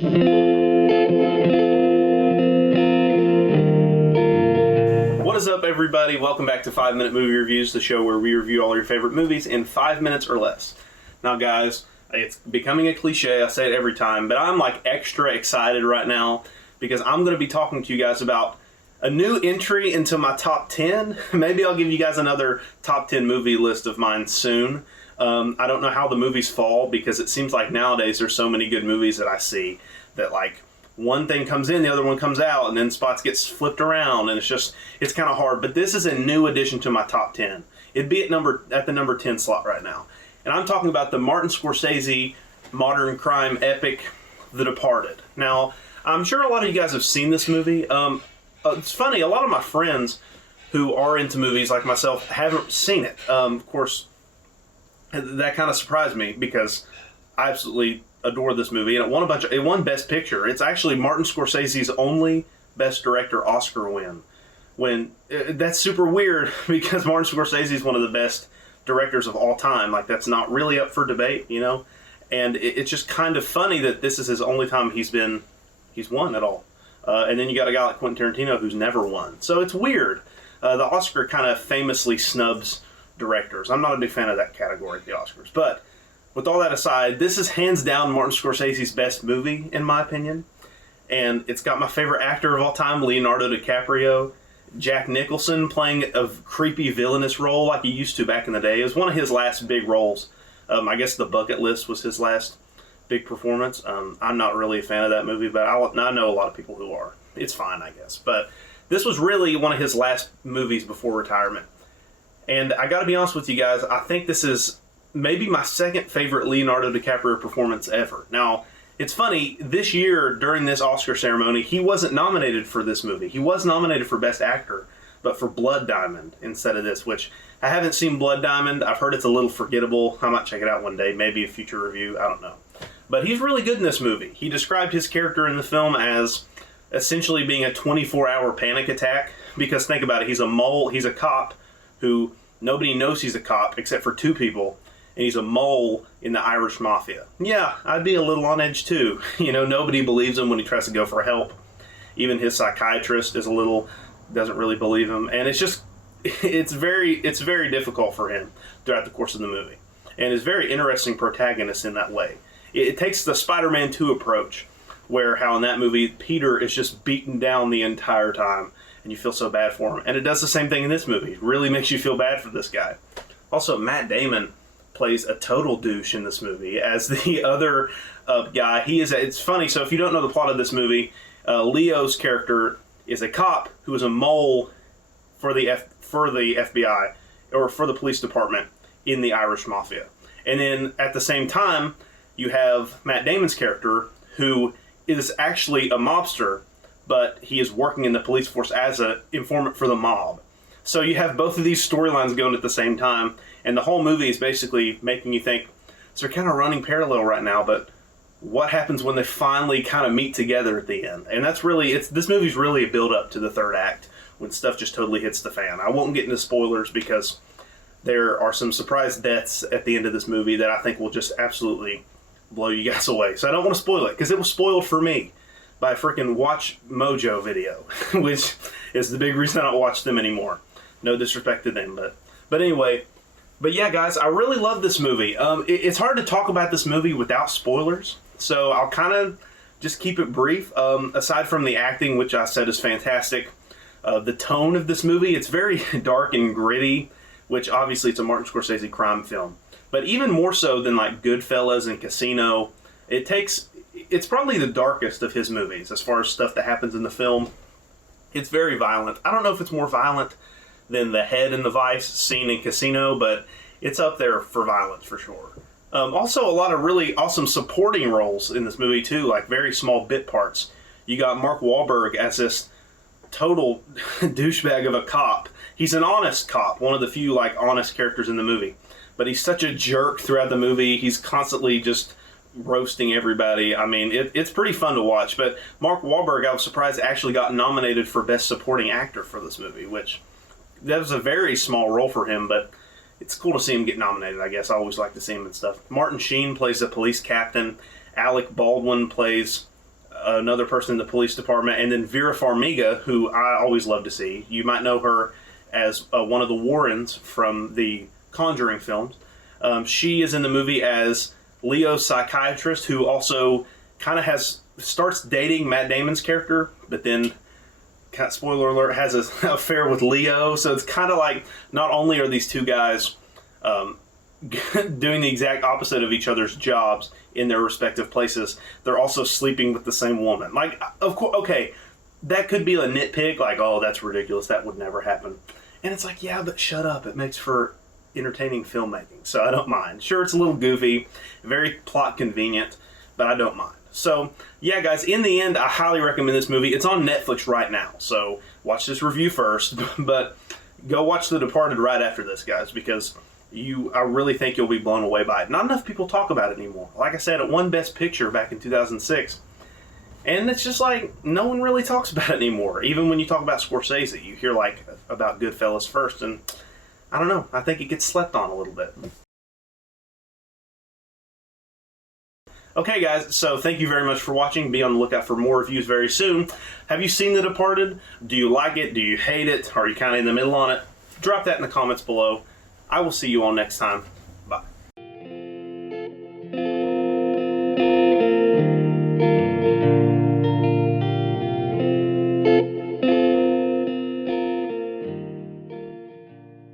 What is up, everybody? Welcome back to 5 Minute Movie Reviews, the show where we review all your favorite movies in 5 minutes or less. Now, guys, it's becoming a cliche, I say it every time, but I'm like extra excited right now because I'm going to be talking to you guys about a new entry into my top 10. Maybe I'll give you guys another top 10 movie list of mine soon. I don't know how the movies fall because it seems like nowadays there's so many good movies that I see that like one thing comes in, the other one comes out, and then spots get flipped around, and it's kind of hard. But this is a new addition to my top 10. It'd be at the number 10 slot right now. And I'm talking about the Martin Scorsese modern crime epic, The Departed. Now, I'm sure a lot of you guys have seen this movie. It's funny, a lot of my friends who are into movies like myself haven't seen it. Of course, that kind of surprised me because I absolutely adore this movie, and it won Best Picture. It's actually Martin Scorsese's only Best Director Oscar win. That's super weird because Martin Scorsese is one of the best directors of all time. Like, that's not really up for debate, you know. And it's just kind of funny that this is his only time he's won at all. And then you got a guy like Quentin Tarantino who's never won. So it's weird. The Oscar kind of famously snubs directors. I'm not a big fan of that category, the Oscars. But with all that aside, this is hands down Martin Scorsese's best movie, in my opinion. And it's got my favorite actor of all time, Leonardo DiCaprio. Jack Nicholson playing a creepy villainous role like he used to back in the day. It was one of his last big roles. I guess The Bucket List was his last big performance. I'm not really a fan of that movie, but I know a lot of people who are. It's fine, I guess. But this was really one of his last movies before retirement. And I got to be honest with you guys, I think this is maybe my second favorite Leonardo DiCaprio performance ever. Now, it's funny, this year during this Oscar ceremony, he wasn't nominated for this movie. He was nominated for Best Actor, but for Blood Diamond instead of this, which I haven't seen Blood Diamond. I've heard it's a little forgettable. I might check it out one day, maybe a future review, I don't know. But he's really good in this movie. He described his character in the film as essentially being a 24-hour panic attack, because think about it, he's a cop who nobody knows he's a cop except for two people, and he's a mole in the Irish Mafia. Yeah, I'd be a little on edge too. You know, nobody believes him when he tries to go for help. Even his psychiatrist doesn't really believe him, and it's very difficult for him throughout the course of the movie, and is very interesting protagonist in that way. It takes the Spider-Man 2 approach, where how in that movie Peter is just beaten down the entire time, and you feel so bad for him, and it does the same thing in this movie. It really makes you feel bad for this guy. Also, Matt Damon plays a total douche in this movie as the other guy. It's funny, so if you don't know the plot of this movie, Leo's character is a cop who is a mole for the FBI, or for the police department in the Irish Mafia. And then at the same time, you have Matt Damon's character, who is actually a mobster, but he is working in the police force as an informant for the mob. So you have both of these storylines going at the same time, and the whole movie is basically making you think, so they're kind of running parallel right now, but what happens when they finally kind of meet together at the end? And this movie's really a build-up to the third act, when stuff just totally hits the fan. I won't get into spoilers because there are some surprise deaths at the end of this movie that I think will just absolutely blow you guys away. So I don't want to spoil it, because it was spoiled for me by a freaking Watch Mojo video, which is the big reason I don't watch them anymore. No disrespect to them, but anyway. But yeah, guys, I really love this movie. It's hard to talk about this movie without spoilers, so I'll kind of just keep it brief. Aside from the acting, which I said is fantastic, the tone of this movie, it's very dark and gritty, which obviously it's a Martin Scorsese crime film. But even more so than like Goodfellas and Casino, it's probably the darkest of his movies as far as stuff that happens in the film. It's very violent. I don't know if it's more violent than the head in the vice scene in Casino, but it's up there for violence for sure. Also, a lot of really awesome supporting roles in this movie too, like very small bit parts. You got Mark Wahlberg as this total douchebag of a cop. He's an honest cop, one of the few like honest characters in the movie, but he's such a jerk throughout the movie. He's constantly just roasting everybody. I mean, it's pretty fun to watch. But Mark Wahlberg, I was surprised, actually got nominated for Best Supporting Actor for this movie, which that was a very small role for him, but it's cool to see him get nominated, I guess. I always like to see him and stuff. Martin Sheen plays a police captain. Alec Baldwin plays another person in the police department, and then Vera Farmiga, who I always love to see. You might know her as one of the Warrens from the Conjuring films. She is in the movie as Leo's psychiatrist, who also kind of starts dating Matt Damon's character, but then, spoiler alert, has an affair with Leo. So it's kind of like, not only are these two guys doing the exact opposite of each other's jobs in their respective places, they're also sleeping with the same woman. Like, of course, okay, that could be a nitpick, like, oh, that's ridiculous, that would never happen. And it's like, yeah, but shut up, it makes for entertaining filmmaking, so I don't mind. Sure, it's a little goofy, very plot convenient, but I don't mind. So, yeah, guys, in the end, I highly recommend this movie. It's on Netflix right now, so watch this review first, but go watch The Departed right after this, guys, because I really think you'll be blown away by it. Not enough people talk about it anymore. Like I said, it won Best Picture back in 2006, and it's just like, no one really talks about it anymore. Even when you talk about Scorsese, you hear, like, about Goodfellas first, and I don't know, I think it gets slept on a little bit. Okay, guys, so thank you very much for watching. Be on the lookout for more reviews very soon. Have you seen The Departed? Do you like it? Do you hate it? Are you kind of in the middle on it? Drop that in the comments below. I will see you all next time.